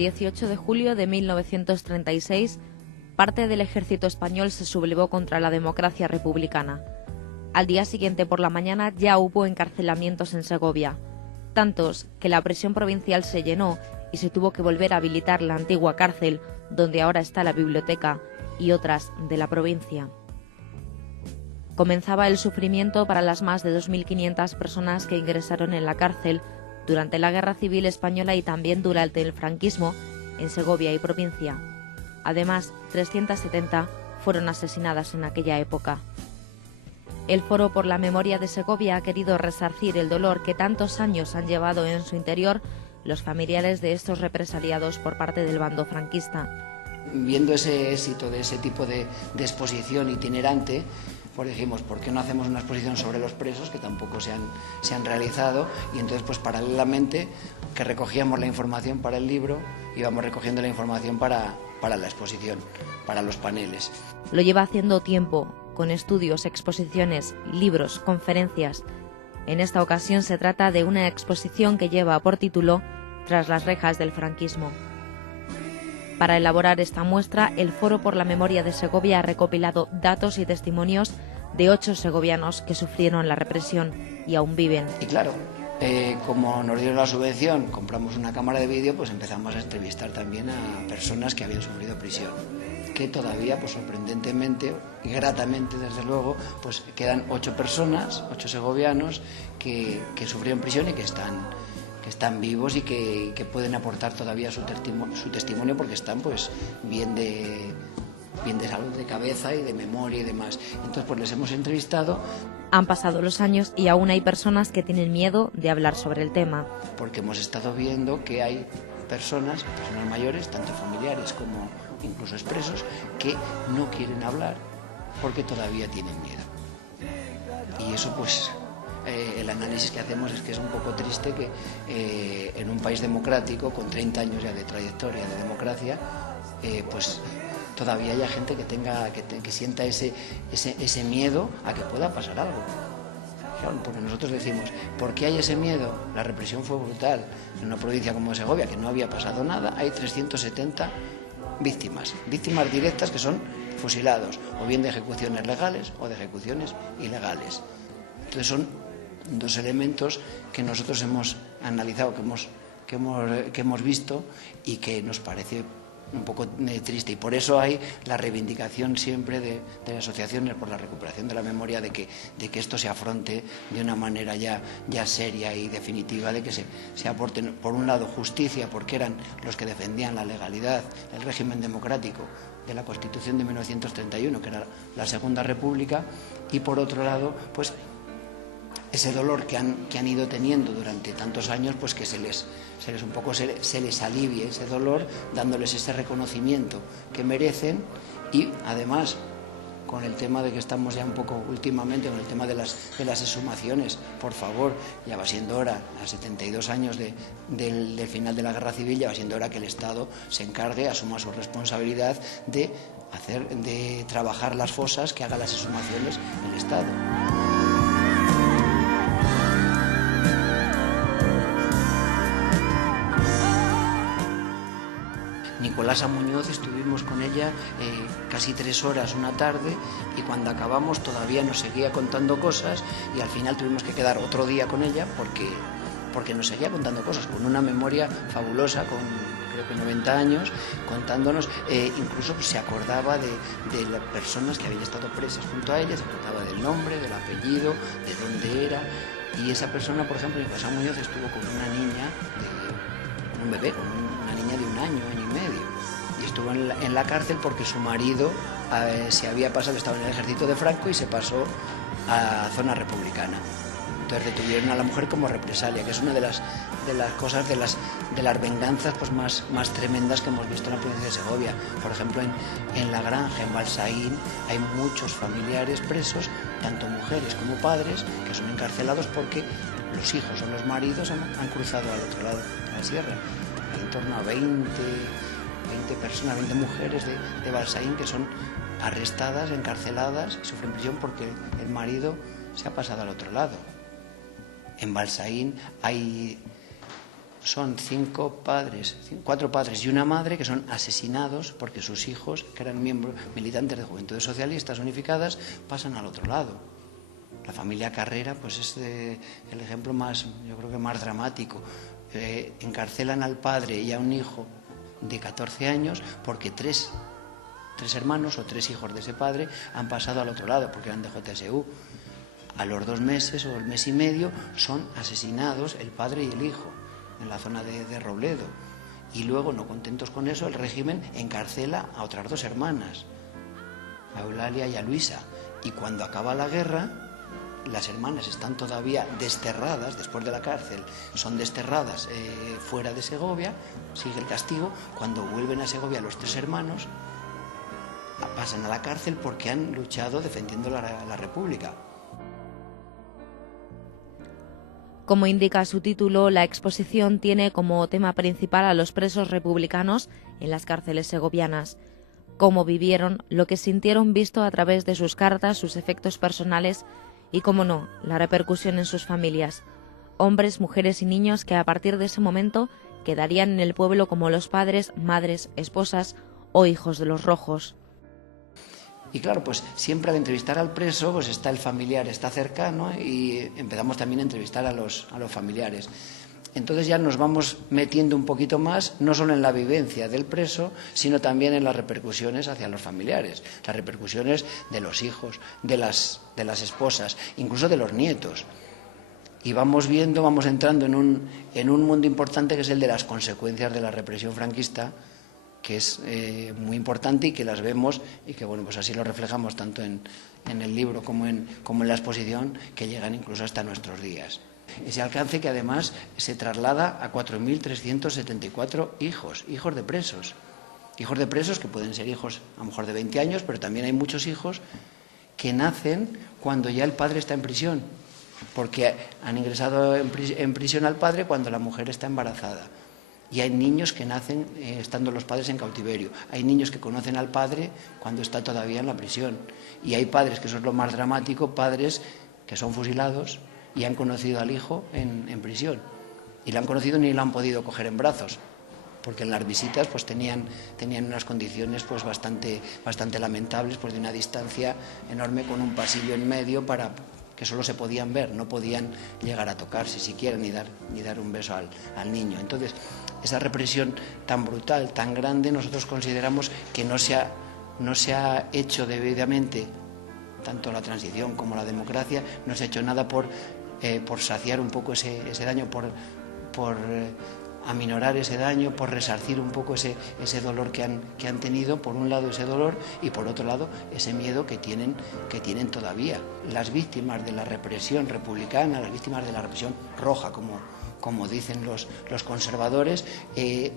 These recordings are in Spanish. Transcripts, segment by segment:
18 de julio de 1936, parte del ejército español se sublevó contra la democracia republicana. Al día siguiente por la mañana ya hubo encarcelamientos en Segovia, tantos que la prisión provincial se llenó y se tuvo que volver a habilitar la antigua cárcel, donde ahora está la biblioteca, y otras de la provincia. Comenzaba el sufrimiento para las más de 2.500 personas que ingresaron en la cárcel durante la Guerra Civil Española y también durante el franquismo en Segovia y provincia. Además, 370 fueron asesinadas en aquella época. El Foro por la Memoria de Segovia ha querido resarcir el dolor que tantos años han llevado en su interior los familiares de estos represaliados por parte del bando franquista. Viendo ese éxito de ese tipo de exposición itinerante, pues dijimos, ¿por qué no hacemos una exposición sobre los presos, que tampoco se han realizado? Y entonces, pues paralelamente, que recogíamos la información para el libro, íbamos recogiendo la información para la exposición, para los paneles. Lo lleva haciendo tiempo, con estudios, exposiciones, libros, conferencias. En esta ocasión se trata de una exposición que lleva por título Tras las rejas del franquismo. Para elaborar esta muestra, el Foro por la Memoria de Segovia ha recopilado datos y testimonios de 8 segovianos que sufrieron la represión y aún viven. Y claro, como nos dieron la subvención, compramos una cámara de vídeo, pues empezamos a entrevistar también a personas que habían sufrido prisión, que todavía, pues sorprendentemente y gratamente, desde luego, pues quedan 8 personas, 8 segovianos que sufrieron prisión y que están vivos y que pueden aportar todavía su testimonio, porque están pues bien de salud de cabeza y de memoria y demás. Entonces pues les hemos entrevistado. Han pasado los años y aún hay personas que tienen miedo de hablar sobre el tema. Porque hemos estado viendo que hay personas mayores, tanto familiares como incluso expresos, que no quieren hablar porque todavía tienen miedo. Y eso pues... el análisis que hacemos es que es un poco triste que en un país democrático, con 30 años ya de trayectoria de democracia, pues todavía haya gente que sienta ese miedo a que pueda pasar algo. Claro, porque nosotros decimos, ¿por qué hay ese miedo? La represión fue brutal. En una provincia como Segovia, que no había pasado nada, hay 370 víctimas directas que son fusilados, o bien de ejecuciones legales o de ejecuciones ilegales. Entonces son 2 elementos que nosotros hemos analizado, que hemos visto y que nos parece un poco triste. Y por eso hay la reivindicación siempre de las asociaciones por la recuperación de la memoria, de que esto se afronte de una manera ya seria y definitiva, de que se aporten, por un lado, justicia, porque eran los que defendían la legalidad, el régimen democrático de la Constitución de 1931, que era la Segunda República, y por otro lado, pues ese dolor que han ido teniendo durante tantos años, pues que se les alivie ese dolor, dándoles ese reconocimiento que merecen. Y además, con el tema de que estamos ya un poco últimamente, con el tema de las exhumaciones, por favor, ya va siendo hora, a 72 años del final de la Guerra Civil, ya va siendo hora que el Estado se encargue, asuma su responsabilidad de trabajar las fosas, que haga las exhumaciones el Estado. Nicolasa Muñoz, estuvimos con ella casi 3 horas una tarde, y cuando acabamos todavía nos seguía contando cosas, y al final tuvimos que quedar otro día con ella porque nos seguía contando cosas, con una memoria fabulosa, con creo que 90 años, contándonos, incluso pues, se acordaba de las personas que habían estado presas junto a ella, se acordaba del nombre, del apellido, de dónde era. Y esa persona, por ejemplo, Nicolasa Muñoz, estuvo con una niña, un bebé, con una niña de 1 año, año y medio, y estuvo en la cárcel porque su marido se había pasado, estaba en el ejército de Franco y se pasó a zona republicana. Entonces detuvieron a la mujer como represalia, que es una de las cosas, de las venganzas pues más tremendas que hemos visto en la provincia de Segovia. Por ejemplo, en La Granja, en Balsaín, hay muchos familiares presos, tanto mujeres como padres, que son encarcelados porque los hijos o los maridos han cruzado al otro lado de la sierra. Hay en torno a 20 personas, 20 mujeres de Balsaín que son arrestadas, encarceladas, sufren prisión porque el marido se ha pasado al otro lado. En Balsaín hay son 4 padres y una madre que son asesinados porque sus hijos, que eran militantes de Juventudes Socialistas Unificadas, pasan al otro lado. La familia Carrera pues es el ejemplo más, yo creo que más dramático. Encarcelan al padre y a un hijo de 14 años porque tres hermanos o 3 hijos de ese padre han pasado al otro lado porque eran de JSU. A los 2 meses o el mes y medio son asesinados el padre y el hijo en la zona de Robledo. Y luego, no contentos con eso, el régimen encarcela a otras 2 hermanas, a Eulalia y a Luisa. Y cuando acaba la guerra, las hermanas están todavía desterradas, después de la cárcel, son desterradas fuera de Segovia, sigue el castigo. Cuando vuelven a Segovia los 3 hermanos, pasan a la cárcel porque han luchado defendiendo la República. Como indica su título, la exposición tiene como tema principal a los presos republicanos en las cárceles segovianas. Cómo vivieron, lo que sintieron visto a través de sus cartas, sus efectos personales y, cómo no, la repercusión en sus familias. Hombres, mujeres y niños que a partir de ese momento quedarían en el pueblo como los padres, madres, esposas o hijos de los rojos. Y claro, pues siempre al entrevistar al preso, pues está el familiar, está cercano, y empezamos también a entrevistar a los familiares. Entonces ya nos vamos metiendo un poquito más, no solo en la vivencia del preso, sino también en las repercusiones hacia los familiares, las repercusiones de los hijos, de las esposas, incluso de los nietos. Y vamos viendo, vamos entrando en un mundo importante que es el de las consecuencias de la represión franquista, que es muy importante y que las vemos y que bueno, pues así lo reflejamos tanto en el libro como en la exposición, que llegan incluso hasta nuestros días. Ese alcance que además se traslada a 4.374 hijos de presos. Hijos de presos que pueden ser hijos a lo mejor de 20 años, pero también hay muchos hijos que nacen cuando ya el padre está en prisión, porque han ingresado en prisión al padre cuando la mujer está embarazada. Y hay niños que nacen estando los padres en cautiverio. Hay niños que conocen al padre cuando está todavía en la prisión. Y hay padres, que eso es lo más dramático, padres que son fusilados y han conocido al hijo en prisión. Y lo han conocido ni lo han podido coger en brazos, porque en las visitas pues tenían unas condiciones pues bastante lamentables, pues de una distancia enorme, con un pasillo en medio para que solo se podían ver, no podían llegar a tocarse siquiera ni dar un beso al niño. Entonces, esa represión tan brutal, tan grande, nosotros consideramos que no se ha hecho debidamente, tanto la transición como la democracia, no se ha hecho nada por saciar un poco ese daño, por aminorar ese daño, por resarcir un poco ese dolor que han tenido, por un lado ese dolor y por otro lado ese miedo que tienen todavía. Las víctimas de la represión republicana, las víctimas de la represión roja, como dicen los conservadores,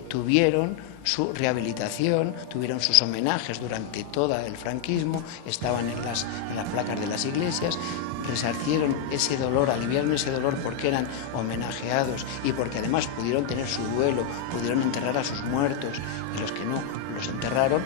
tuvieron su rehabilitación, tuvieron sus homenajes durante todo el franquismo, estaban en las placas de las iglesias, resarcieron ese dolor, aliviaron ese dolor porque eran homenajeados y porque además pudieron tener su duelo, pudieron enterrar a sus muertos, y los que no los enterraron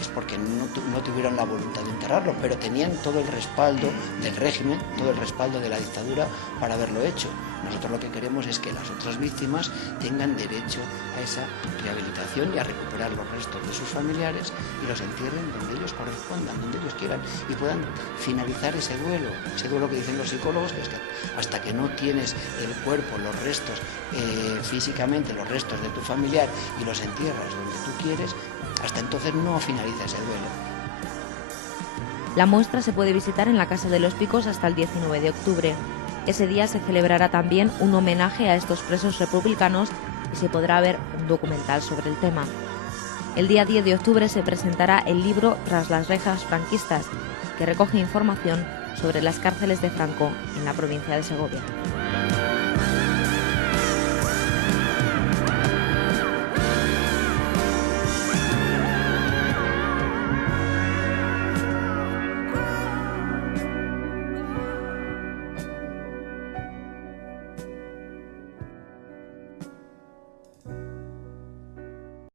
es porque no tuvieron la voluntad de enterrarlo, pero tenían todo el respaldo del régimen, todo el respaldo de la dictadura para haberlo hecho. Nosotros lo que queremos es que las otras víctimas tengan derecho a esa rehabilitación y a recuperar los restos de sus familiares y los entierren donde ellos correspondan, donde ellos quieran, y puedan finalizar ese duelo que dicen los psicólogos, que hasta que no tienes el cuerpo, los restos, físicamente los restos de tu familiar y los entierras donde tú quieres, hasta entonces no finaliza ese duelo. La muestra se puede visitar en la Casa de los Picos hasta el 19 de octubre. Ese día se celebrará también un homenaje a estos presos republicanos y se podrá ver un documental sobre el tema. El día 10 de octubre se presentará el libro Tras las rejas franquistas, que recoge información sobre las cárceles de Franco en la provincia de Segovia.